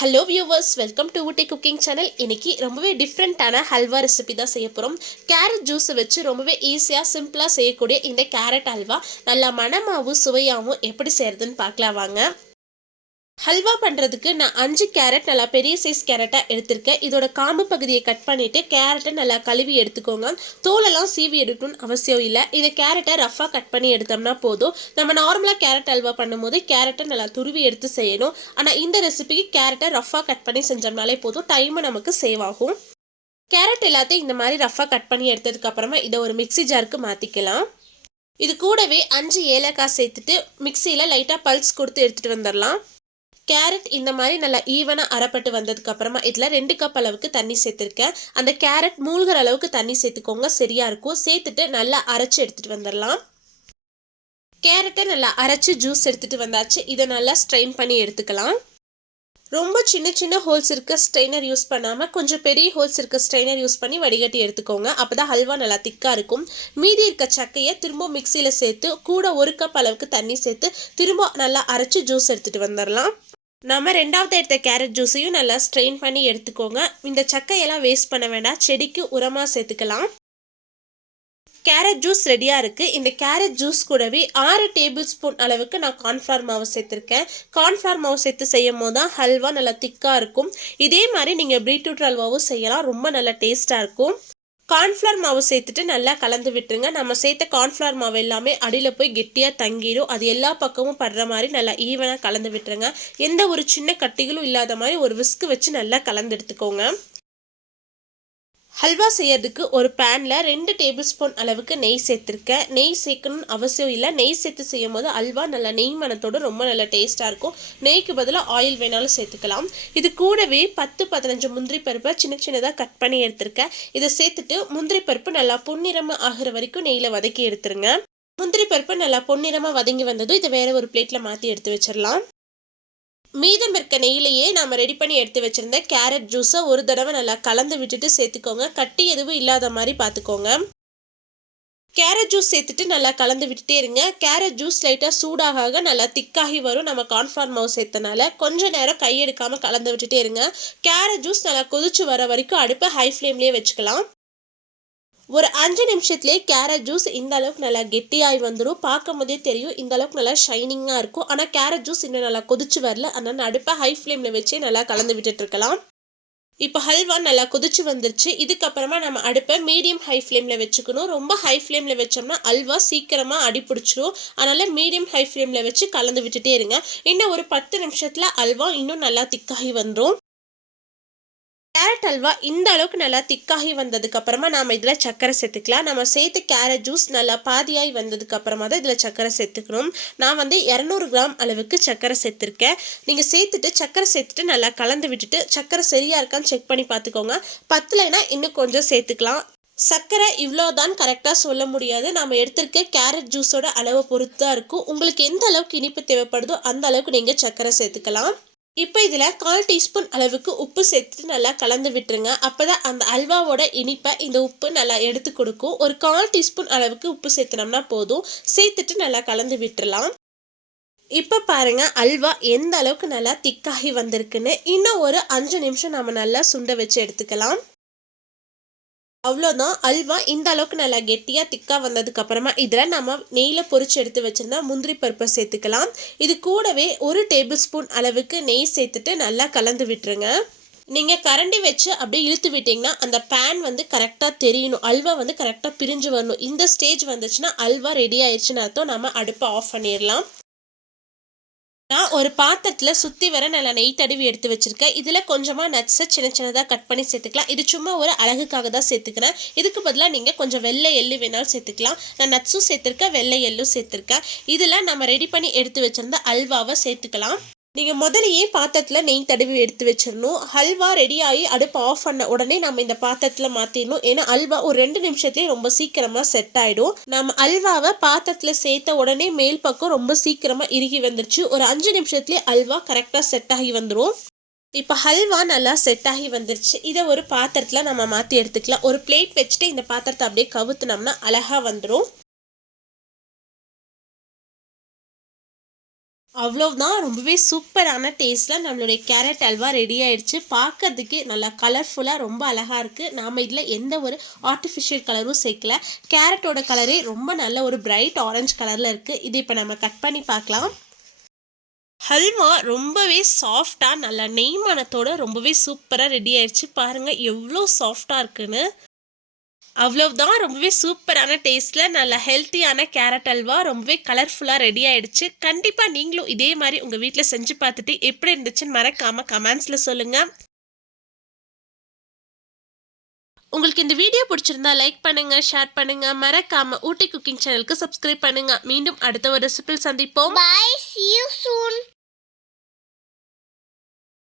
Hello viewers, welcome to Ooty cooking channel. இன்னைக்கு ரொம்பவே டிஃப்ரெண்ட்டான ஹல்வா ரெசிபி தான் செய்ய போகிறோம். கேரட் ஜூஸை வச்சு ரொம்பவே ஈஸியாக சிம்பிளாக செய்யக்கூடிய இந்த கேரட் ஹல்வா நல்லா மணமாகவும் சுவையாகவும் எப்படி செய்கிறதுன்னு பார்க்கலாம் வாங்க. ஹல்வா பண்ணுறதுக்கு நான் 5 கேரட் நல்லா பெரிய சைஸ் கேரட்டாக எடுத்திருக்கேன். இதோட காம்பு பகுதியை கட் பண்ணிவிட்டு கேரட்டை நல்லா கழுவி எடுத்துக்கோங்க. தோலெல்லாம் சீவி எடுக்கணும்னு அவசியம் இல்லை. இந்த கேரட்டை ரஃபாக கட் பண்ணி எடுத்தோம்னா போதும். நம்ம நார்மலாக கேரட் ஹல்வா பண்ணும்போது கேரட்டை நல்லா துருவி எடுத்து செய்யணும். ஆனால் இந்த ரெசிபிக்கு கேரட்டை ரஃபாக கட் பண்ணி செஞ்சோம்னாலே போதும், டைமும் நமக்கு சேவ் ஆகும். கேரட் எல்லாத்தையும் இந்த மாதிரி ரஃபாக கட் பண்ணி எடுத்ததுக்கப்புறமா இதை ஒரு மிக்ஸி ஜாருக்கு மாற்றிக்கலாம். இது கூடவே 5 ஏலக்காய் சேர்த்துட்டு மிக்சியில் லைட்டாக பல்ஸ் கொடுத்து எடுத்துகிட்டு வந்துடலாம். கேரட் இந்த மாதிரி நல்லா ஈவனாக அரைப்பட்டு வந்ததுக்கு அப்புறமா இதில் 2 கப் அளவுக்கு தண்ணி சேர்த்துருக்கேன். அந்த கேரட் மூழ்கிற அளவுக்கு தண்ணி சேர்த்துக்கோங்க, சரியாக இருக்கும். சேர்த்துட்டு நல்லா அரைச்சி எடுத்துகிட்டு வந்துடலாம். கேரட்டை நல்லா அரைச்சி ஜூஸ் எடுத்துகிட்டு வந்தாச்சு. இதை நல்லா ஸ்ட்ரெயின் பண்ணி எடுத்துக்கலாம். ரொம்ப சின்ன சின்ன ஹோல்ஸ் இருக்க ஸ்ட்ரெயினர் யூஸ் பண்ணாமல் கொஞ்சம் பெரிய ஹோல்ஸ் இருக்க ஸ்ட்ரெயினர் யூஸ் பண்ணி வடிகட்டி எடுத்துக்கோங்க. அப்போ தான் ஹல்வா நல்லா திக்காக இருக்கும். மீதி இருக்க சக்கையை திரும்ப மிக்சியில் சேர்த்து கூட 1 கப் அளவுக்கு தண்ணி சேர்த்து திரும்ப நல்லா அரைச்சி ஜூஸ் எடுத்துகிட்டு வந்துடலாம். நம்ம ரெண்டாவது எடுத்த கேரட் ஜூஸையும் நல்லா ஸ்ட்ரெயின் பண்ணி எடுத்துக்கோங்க. இந்த சக்கையெல்லாம் வேஸ்ட் பண்ண வேண்டாம், செடிக்கு உரமாக சேர்த்துக்கலாம். கேரட் ஜூஸ் ரெடியாக இருக்குது. இந்த கேரட் ஜூஸ் கூடவே 6 டேபிள் ஸ்பூன் அளவுக்கு நான் கார்ன்ஃப்ளவர் மாவு சேர்த்துருக்கேன். கார்ன்ஃப்ளவர் மாவு சேர்த்து செய்யும் போது தான் ஹல்வா நல்லா திக்காக இருக்கும். இதே மாதிரி நீங்கள் பீட்ரூட் ஹல்வாவும் செய்யலாம், ரொம்ப நல்லா டேஸ்ட்டாக இருக்கும். கார்ன்ஃப்ளவர் மாவு சேர்த்துட்டு நல்லா கலந்து விட்டுருங்க. நம்ம சேர்த்த கார்ன்ஃப்ளவர் மாவு எல்லாமே அடியில் போய் கெட்டியாக தங்கிடும். அது எல்லா பக்கமும் படுற மாதிரி நல்லா ஈவனாக கலந்து விட்டுருங்க. எந்த ஒரு சின்ன கட்டிகளும் இல்லாத மாதிரி ஒரு விஸ்கு வச்சு நல்லா கலந்து எடுத்துக்கோங்க. ஹல்வா செய்யறதுக்கு ஒரு பேனில் 2 டேபிள் ஸ்பூன் அளவுக்கு நெய் சேர்த்துருக்கேன். நெய் சேர்க்கணும்னு அவசியம் இல்லை. நெய் சேர்த்து செய்யும் போது ஹல்வா நல்லா நெய் மணத்தோடு ரொம்ப நல்லா டேஸ்ட்டாக இருக்கும். நெய்க்கு பதிலாக ஆயில் வேணாலும் சேர்த்துக்கலாம். இது கூடவே 10-15 முந்திரி பருப்பை சின்ன சின்னதாக கட் பண்ணி எடுத்திருக்கேன். இதை சேர்த்துட்டு முந்திரி பருப்பு நல்லா பொன்னிறமாக ஆகிற வரைக்கும் நெய்யில் வதக்கி எடுத்துருங்க. முந்திரி பருப்பு நல்லா பொன்னிறமாக வதங்கி வந்ததும் இதை வேற ஒரு பிளேட்டில் மாற்றி எடுத்து வச்சிடலாம். மீதம் இருக்க நெய்யிலேயே நம்ம ரெடி பண்ணி எடுத்து வச்சிருந்த கேரட் ஜூஸை ஒரு தடவை நல்லா கலந்து விட்டுட்டு சேர்த்துக்கோங்க. கட்டி எதுவும் இல்லாத மாதிரி பார்த்துக்கோங்க. கேரட் ஜூஸ் சேர்த்துட்டு நல்லா கலந்து விட்டுட்டே இருங்க. கேரட் ஜூஸ் லைட்டாக சூடாக நல்லா திக்காகி வரும். நம்ம கார்ன்ஃப்ளவர் மாவு சேர்த்தனால கொஞ்ச நேரம் கையெடுக்காமல் கலந்து விட்டுட்டே இருங்க. கேரட் ஜூஸ் நல்லா கொதிச்சு வர வரைக்கும் அடுப்பை ஹை ஃப்ளேம்லேயே வச்சுக்கலாம். ஒரு 5 நிமிஷத்துலேயே கேரட் ஜூஸ் இந்த அளவுக்கு நல்லா கெட்டியாகி வந்துடும். பார்க்கும் போதே தெரியும் இந்த அளவுக்கு நல்லா ஷைனிங்காக இருக்கும். ஆனால் கேரட் ஜூஸ் இன்னும் நல்லா கொதிச்சு வரல, அதனால் அடுப்பை ஹை ஃப்ளேமில் வச்சே நல்லா கலந்து விட்டுட்டு இருக்கலாம். இப்போ ஹல்வா நல்லா கொதிச்சு வந்துருச்சு. இதுக்கப்புறமா நம்ம அடுப்பை மீடியம் ஹை ஃப்ளேமில் வச்சுக்கணும். ரொம்ப ஹை ஃப்ளேமில் வச்சோம்னா ஹல்வா சீக்கிரமாக அடி பிடிச்சிரும். அதனால் மீடியம் ஹை ஃப்ளேமில் வச்சு கலந்து விட்டுட்டே இருங்க. இன்னும் ஒரு 10 நிமிஷத்தில் ஹல்வா இன்னும் நல்லா திக்காகி வந்துடும். கேரட் ஹல்வா இந்த அளவுக்கு நல்லா திக்காகி வந்ததுக்கு அப்புறமா நாம இதுல சர்க்கரை சேர்த்துக்கலாம். நம்ம சேர்த்து கேரட் ஜூஸ் நல்லா பாதியாகி வந்ததுக்கு அப்புறமா தான் இதுல சர்க்கரை சேர்த்துக்கணும். நான் 200 கிராம் அளவுக்கு சர்க்கரை சேர்த்துருக்கேன். நீங்க சர்க்கரை சேர்த்துட்டு நல்லா கலந்து விட்டுட்டு சர்க்கரை சரியா இருக்கான்னு செக் பண்ணி பார்த்துக்கோங்க. பத்தலைன்னா இன்னும் கொஞ்சம் சேர்த்துக்கலாம். சர்க்கரை இவ்வளோதான் கரெக்டாக சொல்ல முடியாது. நம்ம எடுத்திருக்க கேரட் ஜூஸோட அளவை பொறுத்து தான் இருக்கும். உங்களுக்கு எந்த அளவுக்கு இனிப்பு தேவைப்படுதோ அந்த அளவுக்கு நீங்கள் சர்க்கரை சேர்த்துக்கலாம். இப்போ இதில் 1/4 டீஸ்பூன் அளவுக்கு உப்பு சேர்த்துட்டு நல்லா கலந்து விட்டுருங்க. அப்போ தான் அந்த அல்வாவோட இனிப்பை இந்த உப்பு நல்லா எடுத்து கொடுக்கும். ஒரு 1/4 டீஸ்பூன் அளவுக்கு உப்பு சேர்த்துனோம்னா போதும். சேர்த்துட்டு நல்லா கலந்து விட்டுறலாம். இப்போ பாருங்க அல்வா எந்த அளவுக்கு நல்லா திக்காகி வந்திருக்குன்னு. இன்னும் ஒரு 5 நிமிஷம் நம்ம நல்லா சுண்ட வச்சு எடுத்துக்கலாம். அவ்வளோதான், அல்வா இந்த அளவுக்கு நல்லா கெட்டியாக திக்காக வந்ததுக்கு அப்புறமா இதில் நம்ம நெய்யில் பொரிச்சு எடுத்து வச்சுருந்தா முந்திரி பருப்பை சேர்த்துக்கலாம். இது கூடவே 1 டேபிள் ஸ்பூன் அளவுக்கு நெய் சேர்த்துட்டு நல்லா கலந்து விட்டுருங்க. நீங்கள் கரண்டி வச்சு அப்படியே இழுத்து விட்டிங்கன்னா அந்த பேன் கரெக்டாக தெரியணும். அல்வா கரெக்டாக பிரிஞ்சு வரணும். இந்த ஸ்டேஜ் வந்துச்சுன்னா அல்வா ரெடி ஆயிடுச்சுன்னு அர்த்தம். நம்ம அடுப்பை ஆஃப் பண்ணிடலாம். நான் ஒரு பாத்திரத்தில் சுற்றி வர நல்லா நெய் தடவி எடுத்து வச்சுருக்கேன். இதில் கொஞ்சமாக நட்ஸை சின்ன சின்னதாக கட் பண்ணி சேர்த்துக்கலாம். இது சும்மா ஒரு அழகுக்காக தான் சேர்த்துக்கிறேன். இதுக்கு பதிலாக நீங்கள் கொஞ்சம் வெள்ளை எள்ளு வேணாலும் சேர்த்துக்கலாம். நான் நட்ஸும் சேர்த்துருக்கேன், வெள்ளை எள்ளும் சேர்த்துருக்கேன். இதில் நம்ம ரெடி பண்ணி எடுத்து வச்சுருந்த அல்வாவை சேர்த்துக்கலாம். நீங்கள் முதலையே பாத்திரத்தில் நெய் தடவி எடுத்து வச்சிடணும். ஹல்வா ரெடி ஆகி அடுப்பு ஆஃப் பண்ண உடனே நம்ம இந்த பாத்திரத்தில் மாற்றிடணும். ஏன்னா அல்வா ஒரு 2 நிமிஷத்துலேயே ரொம்ப சீக்கிரமாக செட் ஆகிடும். நம்ம அல்வாவை பாத்திரத்தில் சேர்த்த உடனே மேல் பக்கம் ரொம்ப சீக்கிரமாக இறுகி வந்துருச்சு. ஒரு 5 நிமிஷத்துலேயே அல்வா கரெக்டாக செட் ஆகி வந்துடும். இப்போ ஹல்வா நல்லா செட் ஆகி வந்துருச்சு. இதை ஒரு பாத்திரத்தில் நம்ம மாற்றி எடுத்துக்கலாம். ஒரு பிளேட் வச்சுட்டு இந்த பாத்திரத்தை அப்படியே கவுத்துனோம்னா அழகாக வந்துடும். அவ்வளோதான், ரொம்பவே சூப்பரான டேஸ்ட்டில் நம்மளுடைய கேரட் அல்வா ரெடி ஆயிடுச்சு. பார்க்கறதுக்கே நல்லா கலர்ஃபுல்லாக ரொம்ப அழகாக இருக்குது. நாம் இதில் எந்த ஒரு ஆர்டிஃபிஷியல் கலரும் சேர்க்கல. கேரட்டோட கலரே ரொம்ப நல்ல ஒரு பிரைட் ஆரஞ்சு கலரில் இருக்குது. இது இப்போ நம்ம கட் பண்ணி பார்க்கலாம். ஹல்வா ரொம்பவே சாஃப்டாக நல்லா நெய் மணத்தோட ரொம்பவே சூப்பராக ரெடி ஆயிடுச்சு. பாருங்கள் எவ்வளோ சாஃப்டாக இருக்குன்னு. அவ்வளவுதான், ரொம்பவே சூப்பரான டேஸ்ட்டில் நல்ல ஹெல்த்தியான கேரட் அல்வா ரொம்பவே கலர்ஃபுல்லாக ரெடி ஆயிடுச்சு. கண்டிப்பாக நீங்களும் இதே மாதிரி உங்கள் வீட்டில் செஞ்சு பார்த்துட்டு எப்படி இருந்துச்சுன்னு மறக்காமல் கமெண்ட்ஸில் சொல்லுங்கள். உங்களுக்கு இந்த வீடியோ பிடிச்சிருந்தா லைக் பண்ணுங்க, ஷேர் பண்ணுங்க, மறக்காம ஊட்டி குக்கிங் சேனலுக்கு சப்ஸ்கிரைப் பண்ணுங்க. மீண்டும் அடுத்த ஒரு ரெசிபியில் சந்திப்போம். Bye. See you soon.